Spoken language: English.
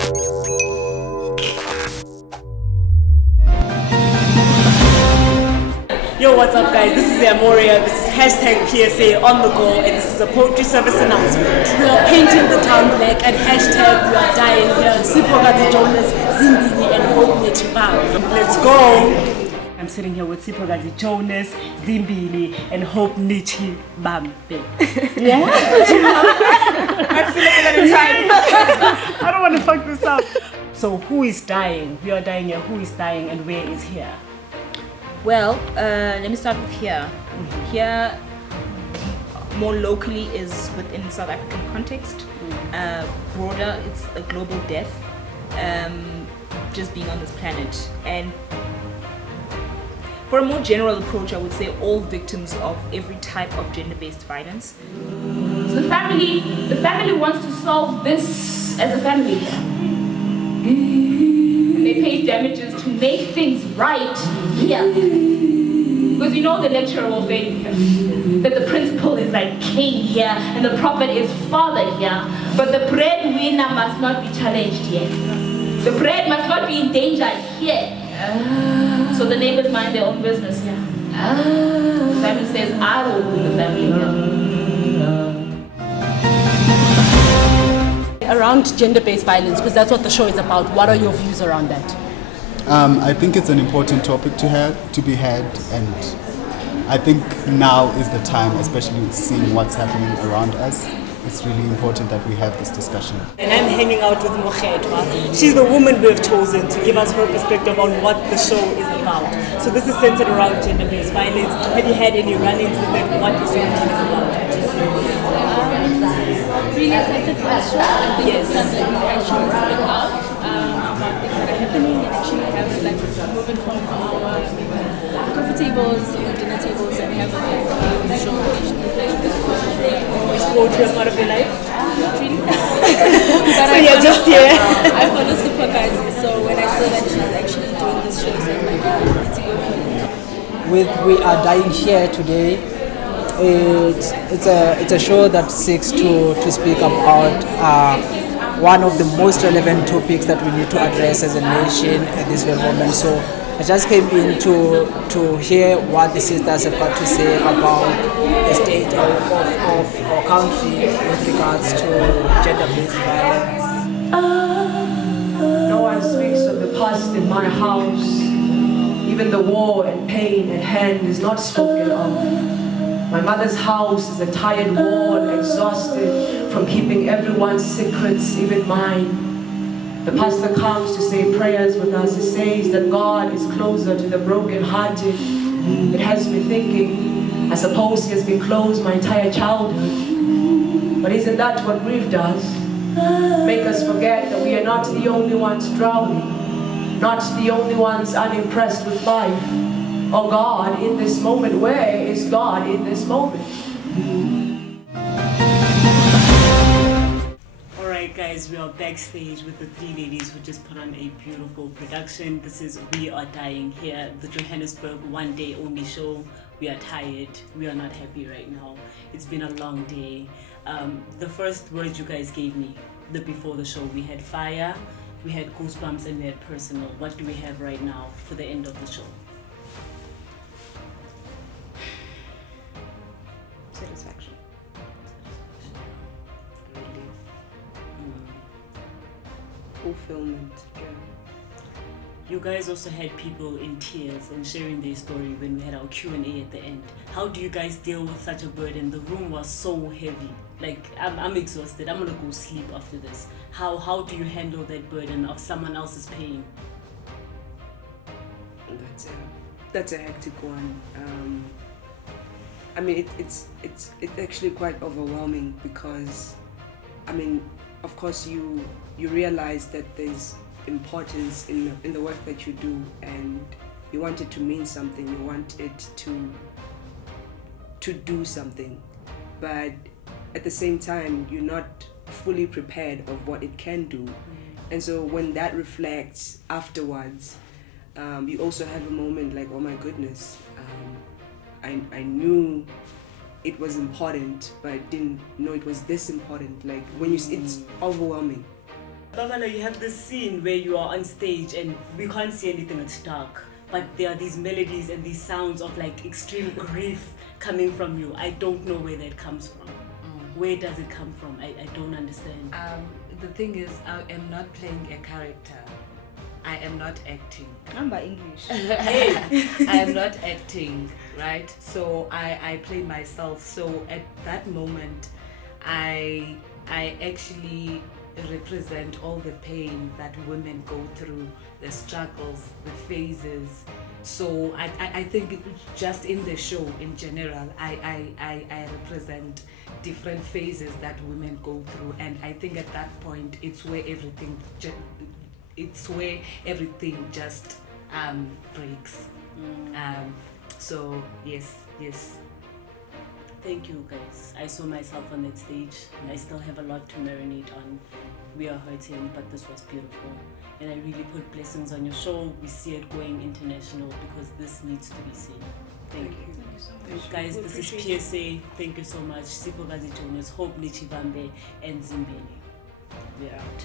Yo, what's up guys? This is Amoria. This is hashtag PSA On The Go, and this is a poetry service announcement. We are painting the town black and hashtag we are dying here. Sipho Jonas, Zimbili and Hope Nechibao. Let's go! I'm sitting here with Sipho Jonas, Zimbili and Hope Nichi Bambe. Yeah? I feel like another time. I don't want to fuck this up. So who is dying? We are dying here. Who is dying and where is here? Well, let me start with here. Here, more locally, is within South African context. Broader, it's a global death, just being on this planet. And for a more general approach, I would say all victims of every type of gender-based violence. So the family wants to solve this as a family. They pay damages to make things right here. Because you know the lecturer will say that the principal is like king here and the prophet is father here. But the breadwinner must not be challenged here. The bread must not be in danger here. So the neighbors mind their own business here. The family says, I will rule the family here. Around gender-based violence, because that's what the show is about. What are your views around that? I think it's an important topic to be had, and I think now is the time, especially seeing what's happening around us. It's really important that we have this discussion. And I'm hanging out with Mokhetwa. She's the woman we have chosen to give us her perspective on what the show is about. So this is centered around gender-based violence. Have you had any run-ins with it? What is your feeling about it? Really excited for the show. I think it's something we actually speak out about things that are happening and actually have it like moving from our coffee tables, dinner tables, and we have a show Is poetry a part of your life? Not really. So you're just here. I follow Super Guys, so when I saw that she's actually doing this show, so I'm like, I need to go for it. With We Are Dying Here today, it's a show that seeks to speak about one of the most relevant topics that we need to address as a nation at this very moment. So I just came in to hear what the sisters have got to say about the state of our country with regards to gender-based violence. No one speaks of the past in my house. Even the war and pain at hand is not spoken of. My mother's house is a tired wall, exhausted from keeping everyone's secrets, even mine. The pastor comes to say prayers with us. He says that God is closer to the broken-hearted. It has me thinking, I suppose he has been closed my entire childhood. But isn't that what grief does? Make us forget that we are not the only ones drowning, not the only ones unimpressed with life. Oh God, in this moment, where is God in this moment? Alright guys, we are backstage with the three ladies who just put on a beautiful production. This is We Are Dying Here, the Johannesburg one day only show. We are tired, we are not happy right now. It's been a long day. The first words you guys gave me before the show, we had fire, we had goosebumps, and we had personal. What do we have right now for the end of the show? Satisfaction. Relief. Fulfillment. Yeah. You guys also had people in tears and sharing their story when we had our Q&A at the end. How do you guys deal with such a burden? The room was so heavy. Like, I'm exhausted. I'm gonna go sleep after this. How do you handle that burden of someone else's pain? That's a hectic one. I mean, it's actually quite overwhelming because, I mean, of course you realize that there's importance in the work that you do, and you want it to mean something. You want it to do something, but at the same time, you're not fully prepared of what it can do. And so when that reflects afterwards, you also have a moment like, oh my goodness, I knew it was important, but I didn't know it was this important. Like when it's overwhelming. Babala, you have this scene where you are on stage and we can't see anything, it's dark. But there are these melodies and these sounds of like extreme grief coming from you. I don't know where that comes from. Where does it come from? I don't understand. The thing is, I am not playing a character. I am not acting. I'm by English. I am not acting, right? So I play myself. So at that moment, I actually represent all the pain that women go through, the struggles, the phases. So I think just in the show in general, I represent different phases that women go through, and I think at that point it's where everything just breaks. So yes. Thank you guys. I saw myself on that stage and I still have a lot to marinate on. We are hurting, but this was beautiful. And I really put blessings on your show. We see it going international because this needs to be seen. Thank you. Thank you so much. Guys, this is PSA. Thank you so much. Sipokazi Jonas, Hope Nichivambe, and Zimbeni. We're out.